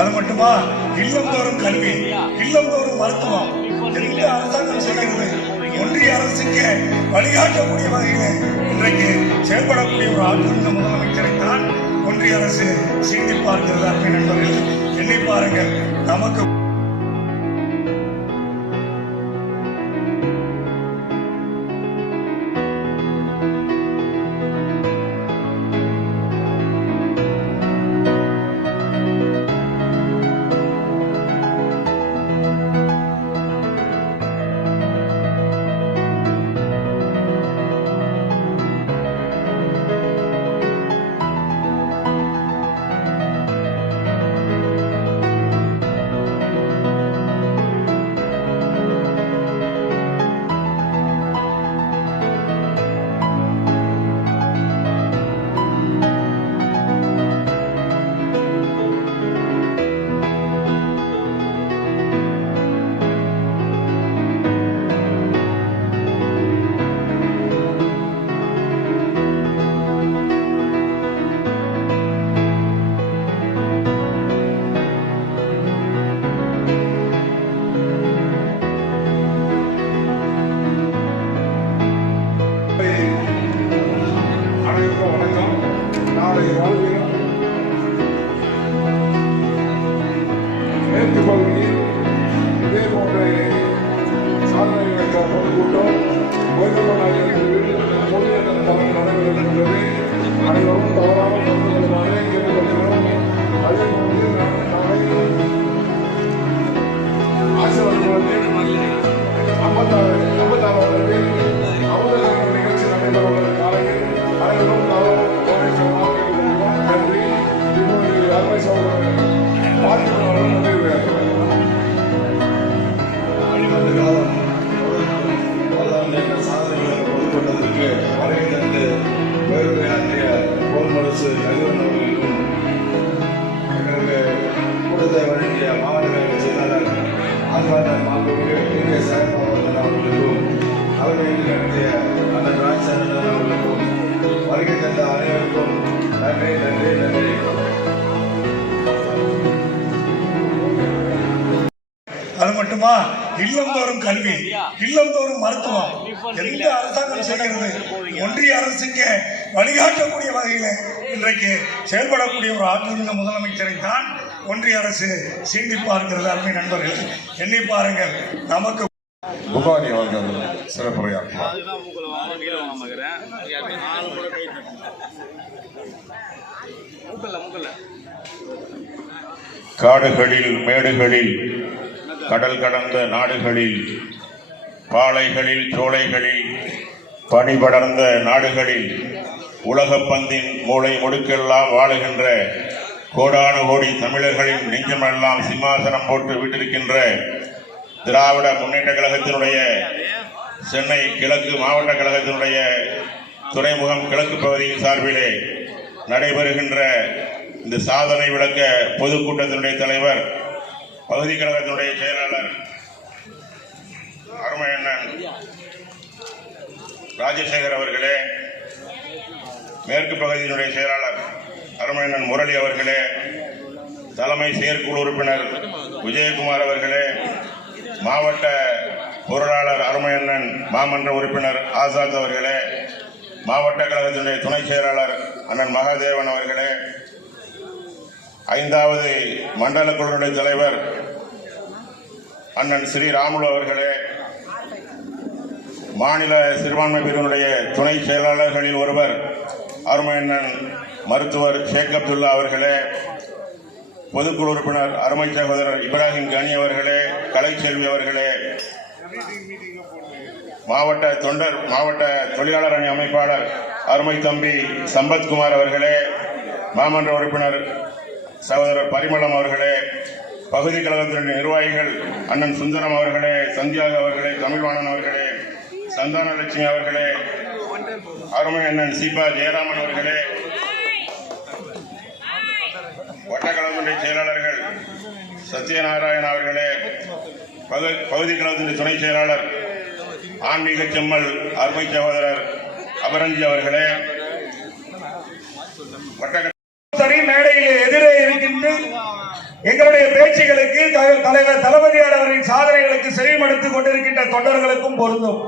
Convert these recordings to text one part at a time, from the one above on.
அது மட்டுமா? இல்லம் தோறும் கல்வி இல்லந்தோறும் மருத்துவம் எந்த அரசாங்கம் செய்கிறது ஒன்றிய அரசுக்கு வழிகாட்டக்கூடிய வகையில் இன்றைக்கு செயல்படக்கூடிய ஒரு ஆட்சிருந்த முதலமைச்சரை தான் ஒன்றிய அரசு சீட்டி பார்க்கிறது நண்பர்கள் எண்ணி பாருங்கள் நமக்கு நடத்திய வருகை தந்த அனைவருக்கும் நன்றி நன்றி நன்றி அது மட்டுமா? இல்லந்தோறும் கல்வி இல்லந்தோறும் மருத்துவம். எந்த அரசாங்கம் செய்கிறது ஒன்றிய அரசுக்கு வழிகாட்டக்கூடிய வகையில் இன்றைக்கு செயல்படக்கூடிய ஒரு ஆற்றல் முதலமைச்சரை தான் ஒன்றிய அரசு சீண்டி அருமை நண்பர்கள். எண்ணி பாருங்கள் நமக்கு புகாரி அவர்கள் சிறப்புரையாற்றுவார். காடுகளில் மேடுகளில் கடல் கடந்த நாடுகளில் பாலைகளில் சோலைகளில் பனிபடர்ந்த நாடுகளில் உலகப்பந்தின் மூளை முடுக்கெல்லாம் வாழுகின்ற கோடானு கோடி தமிழர்களின் நெஞ்சமெல்லாம் சிம்மாசனம் போட்டு விட்டிருக்கின்ற திராவிட முன்னேற்ற கழகத்தினுடைய சென்னை கிழக்கு மாவட்ட கழகத்தினுடைய துறைமுகம் கிழக்கு பகுதியின் சார்பிலே நடைபெறுகின்ற இந்த சாதனை விளக்க பொதுக்கூட்டத்தினுடைய தலைவர் பகுதி கழகத்தினுடைய செயலாளர் அருமையண்ணன் ராஜசேகர் அவர்களே மேற்கு பகுதியினுடைய செயலாளர் அருமையண்ணன் முரளி அவர்களே தலைமை செயற்குழு உறுப்பினர் விஜயகுமார் அவர்களே மாவட்ட பொருளாளர் அருமையண்ணன் மாமன்ற உறுப்பினர் ஆசாத் அவர்களே மாவட்ட கழகத்தினுடைய துணை செயலாளர் அண்ணன் மகாதேவன் அவர்களே ஐந்தாவது மண்டல குழுவினுடைய தலைவர் அண்ணன் ஸ்ரீ ராமுலு அவர்களே மாநில சிறுபான்மை பிரிவினுடைய துணை செயலாளர்களில் ஒருவர் அருமையண்ணன் மருத்துவர் ஷேக் அப்துல்லா அவர்களே பொதுக்குழு உறுப்பினர் அருமை சகோதரர் இப்ராஹிம் கனி அவர்களே கலைச்செல்வி அவர்களே மாவட்ட தொண்டர் மாவட்ட தொழிலாளர் அணி அமைப்பாளர் அருமை தம்பி சம்பத்குமார் அவர்களே மாமன்ற உறுப்பினர் சகோதரர் பரிமளம் அவர்களே பகுதி கழகத்தினுடைய நிர்வாகிகள் அண்ணன் சுந்தரம் அவர்களே சந்தியாக அவர்களே தமிழ்வாணன் அவர்களே சந்தான லட்சுமி அவர்களே அருமை அண்ணன் சீபா ஜெயராமன் அவர்களே வட்டக்கழகத்தினுடைய செயலாளர்கள் சத்யநாராயண அவர்களே பகு- பகுதி கழகத்தினுடைய துணை செயலாளர் ஆன்மீக செம்மல் அருமை சகோதரர் அபரஞ்சி அவர்களே. வட்டக்க சரி மேடையில் எதிரே இருக்கின்ற எங்களுடைய பேச்சுகளுக்கு தலைவர் தளபதியார் அவரின் சாதனைகளுக்கு செவிமடுத்துக் கொண்டிருக்கின்ற தொண்டர்களுக்கும் பொருந்தும்.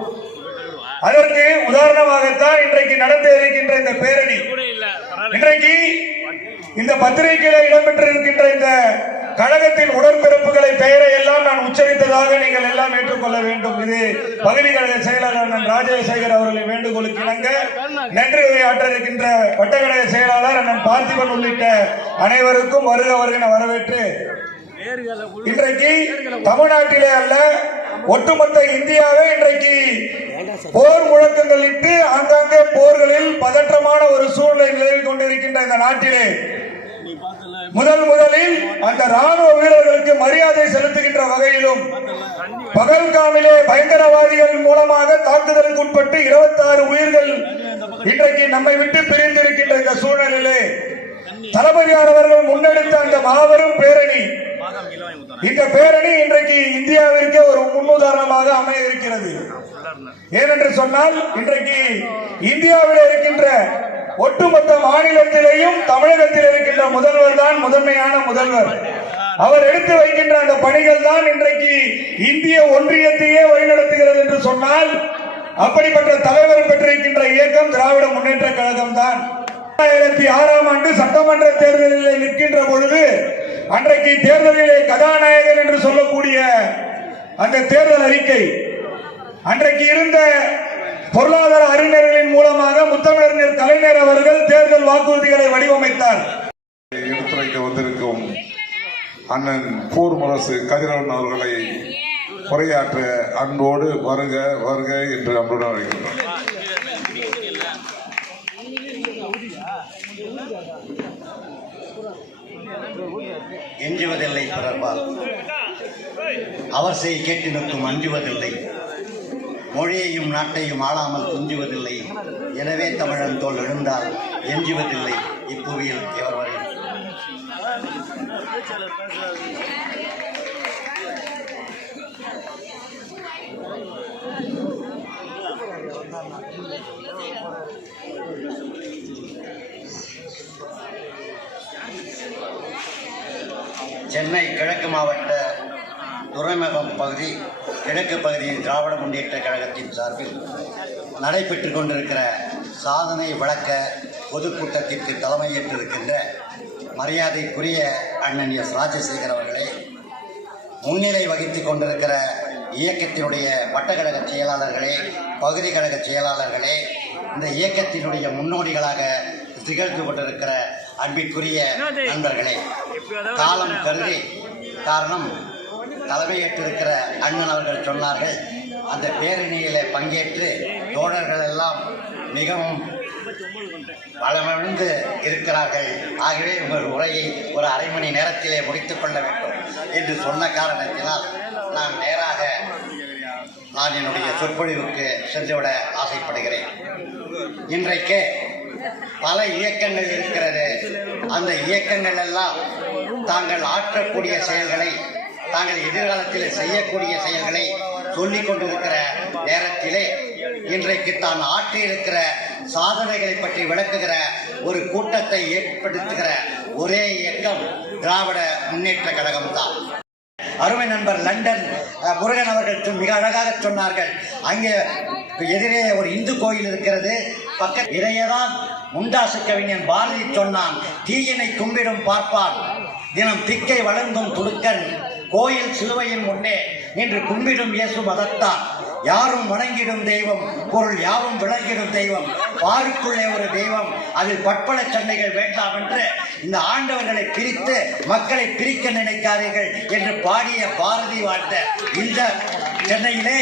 அதற்கு உதாரணமாகத்தான் இன்றைக்கு நடந்து இருக்கின்ற இந்த பேரணி. இன்றைக்கு இந்த பத்திரிகையில இடம்பெற்றிருக்கின்ற இந்த கழகத்தின் உடன்பிறப்புகளை பெயரை எல்லாம் நான் உச்சரித்ததாக நீங்கள் எல்லாம் ஏற்றுக்கொள்ள வேண்டும். இது பகுதி கழக செயலாளர் அண்ணன் ராஜசேகர் அவர்களின் வேண்டுகோளுக்கு இணங்க நன்றி உரையாற்றிருக்கின்ற வட்டக்கழக செயலாளர் அண்ணன் பார்த்திபன் உள்ளிட்ட அனைவருக்கும் வருக வருகின வரவேற்று இன்றைக்கு தமிழ்நாட்டிலே அல்ல ஒட்டுமொத்த இந்தியாவே இன்றைக்கு போர் முழக்கங்கள் இட்டு ஆங்காங்கே போர்களில் பதற்றமான ஒரு சூழ்நிலை நிலவில் கொண்டிருக்கின்ற இந்த நாட்டிலே. முதல் முதலில் அந்த ராணுவ வீரர்களுக்கு மரியாதை செலுத்துகின்ற வகையிலும் பகல்காமிலே பயங்கரவாதிகள் மூலமாக தாக்குதலுக்கு உட்பட்டு 26 உயிர்கள் இன்றைக்கு நம்மை விட்டு பிரிந்திருக்கின்ற இந்த சூழ்நிலையிலே தளபதியார் அவர்கள் முன்னெடுத்த அந்த மாபெரும் பேரணி. இந்த பேரணி இன்றைக்கு இந்தியாவிற்கே ஒரு முன்னுதாரணமாக அமைய இருக்கிறது. ஏனென்று சொன்னால் இன்றைக்கு இந்தியாவில் இருக்கின்ற ஒட்டுமொத்த மாநிலத்திலேயும் தமிழகத்தில் இருக்கின்ற முதல்வர் தான் முதன்மையான முதல்வர். அவர் எடுத்து வைக்கின்ற அந்த பணிகள் தான் இன்றைக்கு இந்திய ஒன்றியத்தையே வழிநடத்துகிறது என்று சொன்னால் அப்படிப்பட்ட தலைவர் பெற்றிருக்கின்ற இயக்கம் திராவிட முன்னேற்ற கழகம் தான். இரண்டாயிரத்தி ஆறாம் ஆண்டு சட்டமன்ற தேர்தலில் நிற்கின்ற பொழுது அன்றைக்கு தேர்தலிலே கதாநாயகன் என்று சொல்லக்கூடிய அந்த தேர்தல் அறிக்கை அன்றைக்கு இருந்த பொருளாதார அறிஞர்களின் மூலமாக முத்தமிழர் கலைஞர் அவர்கள் தேர்தல் வாக்குறுதிகளை வடிவமைத்தார். எடுத்துரைக்க வந்திருக்கும் அண்ணன் போர் முரசு கதிரவன் அவர்களை உரையாற்ற அன்போடு வருக வருக என்று அன்புடன் அழைக்கின்றோம். எஞ்சுவதில்லை பிறர்பால். அவர் செய் கேட்டு நிற்கும் அஞ்சுவதில்லை. மொழியையும் நாட்டையும் ஆளாமல் துஞ்சுவதில்லை எனவே தமிழன் தோல் எழுந்தால் எஞ்சுவதில்லை. இப்புவியில் எவர் வரை? சென்னை கிழக்கு மாவட்ட துறைமுகம் பகுதி கிழக்கு பகுதியின் திராவிட முன்னேற்ற கழகத்தின் சார்பில் நடைபெற்றுக் கொண்டிருக்கிற சாதனை விளக்க பொதுக்கூட்டத்திற்கு தலைமையேற்றிருக்கின்ற மரியாதைக்குரிய அண்ணன் எஸ் ராஜசேகர் அவர்களே முன்னிலை வகித்துக் கொண்டிருக்கிற இயக்கத்தினுடைய வட்டக்கழக செயலாளர்களே பகுதி கழக செயலாளர்களே இந்த இயக்கத்தினுடைய முன்னோடிகளாக திகழ்ந்து கொண்டிருக்கிற அன்பிற்குரிய நண்பர்களே காலம் கருதி காரணம் தலைமையேற்றிருக்கிற அண்ணன் அவர்கள் சொன்னார்கள் அந்த பேரணியிலே பங்கேற்று தோழர்கள் எல்லாம் மிகவும் வளமிழந்து இருக்கிறார்கள். ஆகவே உங்கள் உரையை ஒரு அரை மணி நேரத்திலே முடித்துக் கொள்ள வேண்டும் என்று சொன்ன காரணத்தினால் நான் நேராக நான் என்னுடைய சொற்பொழிவுக்கு சென்றுவிட ஆசைப்படுகிறேன். இன்றைக்கு பல இயக்கங்கள் இருக்கிறது. அந்த இயக்கங்கள் எல்லாம் தாங்கள் ஆற்றக்கூடிய செயல்களை தாங்கள் எதிர்காலத்தில் செய்யக்கூடிய செயல்களை சொல்லிக் கொண்டிருக்கிற நேரத்திலே இன்றைக்கு தான் ஆற்றியிருக்கிற சாதனைகளை பற்றி விளக்குகிற ஒரு கூட்டத்தை ஏற்படுத்துகிற ஒரே இயக்கம் திராவிட முன்னேற்ற கழகம் தான் அருமை நண்பர் லண்டன் முருகன் அவர்கள் மிக அழகாக சொன்னார்கள். அங்கே எதிரே ஒரு இந்து கோயில் இருக்கிறது. பக்க இதையேதான் முண்டாசு கவிஞன் பாரதி சொன்னான். தீயினை கும்பிடும் பார்ப்பான். தினம் திக்கை வழங்கும் துடுக்கன் கோயில் சிலுவையின் முன்னே நின்று கும்பிடும் இயேசு மதத்தான் யாரும் வணங்கிடும் தெய்வம் பொருள் யாவும் விளங்கிடும் தெய்வம். பாருக்குள்ளே ஒரு தெய்வம் அதில் பற்பல சண்டைகள் வேண்டாம் என்று இந்த ஆண்டவர்களை பிரித்து மக்களை பிரிக்க நினைக்காதீர்கள் என்று பாடிய பாரதி வாழ்ந்த இந்த சென்னையிலே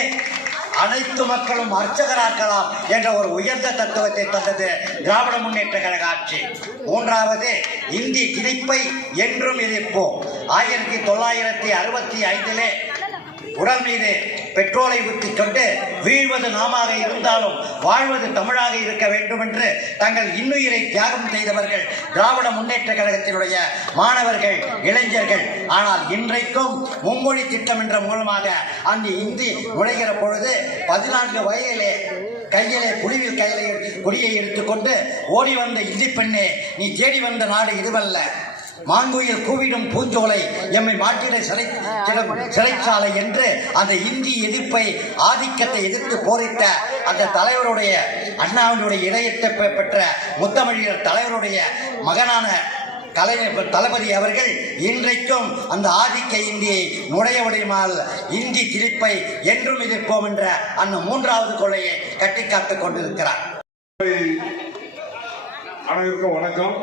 அனைத்து மக்களும் அர்ச்சகராக்கலாம் என்ற ஒரு உயர்ந்த தத்துவத்தை தந்தது திராவிட முன்னேற்ற கழக ஆட்சி. மூன்றாவது இந்தி திணிப்பை என்றும் எதிர்ப்போம். ஆயிரத்தி தொள்ளாயிரத்தி அறுபத்தி ஐந்திலே உடல் மீது பெட்ரோலை ஊற்றிக் கொண்டு வீழ்வது நாமாக இருந்தாலும் வாழ்வது தமிழாக இருக்க வேண்டும் என்று தங்கள் இன்னுயிரை தியாகம் செய்தவர்கள் திராவிட முன்னேற்ற கழகத்தினுடைய மாணவர்கள் இளைஞர்கள். ஆனால் இன்றைக்கும் மும்மொழி திட்டம் என்ற மூலமாக அந்த இந்தி நுழைகிற பொழுது பதினான்கு வயதிலே கையிலே புலிவில் கையிலே கொடியை எடுத்துக்கொண்டு ஓடி வந்த இந்தி பெண்ணே நீ தேடி வந்த நாடு இதுவல்ல. மாங்குயில் கூவிடும் பூஞ்சோலை எம்மை மாட்டிட சிறை சிறை- சிறைச்சாலை என்று அந்த இந்தி எதிர்ப்பை ஆதிக்கத்தை எதிர்த்து போரிட்ட அந்த தலைவருடைய அண்ணாவினுடைய இதயத்தை பெற்ற முத்தமிழர் தலைவருடைய மகனான கலைஞர் தளபதி அவர்கள் இன்றைக்கும் அந்த ஆதிக்க இந்தியை நுழைய விடுமால் இந்தி திணிப்பை என்றும் எதிர்ப்போம் என்ற அந்த மூன்றாவது கொள்ளையை கட்டிக்காத்துக் கொண்டிருக்கிறார். அனைவருக்கும் வணக்கம்.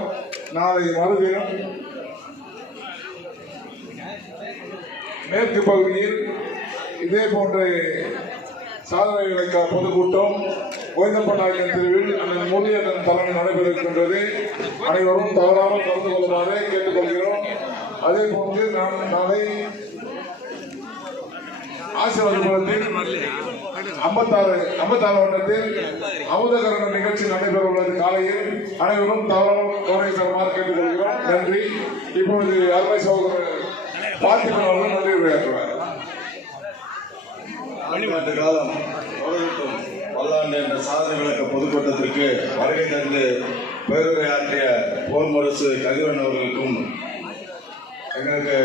நாளை மறுதினம் மேற்கு பகுதியில் இதே போன்ற சாதனை விளக்க பொதுக்கூட்டம் கோயந்தப்பநாயகன் தெருவில் அண்ணன் முருகன் தலைமை நடைபெற இருக்கின்றது அனைவரும் தவறாமல் கலந்து கொள்ளுமாறு கேட்டுக்கொள்கிறோம். அதே போன்று நான் நாளை ஆசீர்வாதபுரத்தில் ஐம்பத்தாறு ஐம்பத்தாறு வட்டத்தில் அமுதகரண நிகழ்ச்சி நடைபெற உள்ளது காலையில் அனைவரும் தவறாமல் கவனை தருமாறு கேட்டுக்கொள்கிறோம். நன்றி. இப்பொழுது அருமை சகோதரர் பார்த்திபன் அவர்கள் நன்றி உரையாற்றுவார். பன்னிரண்டு காலம் தொடரட்டும் பல்லாண்டு என்ற சாதனை விளக்க பொதுக்கூட்டத்திற்கு வருகை தந்து பேருரையாற்றிய ஆற்றிய போர் முரசு அவர்களுக்கும் எங்களுக்கு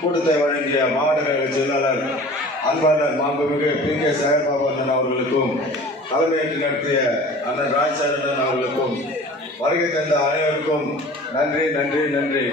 கூட்டத்தை வழங்கிய மாவட்ட கழக செயலாளர் அன்பாளர் மாண்புமிகு பி. கே. சேகர்பாபன் அவர்களுக்கும் தலைமையேற்று நடத்திய அண்ணன் ராஜசேகரன் அவர்களுக்கும் வருகை தந்த அனைவருக்கும் நன்றி நன்றி நன்றி.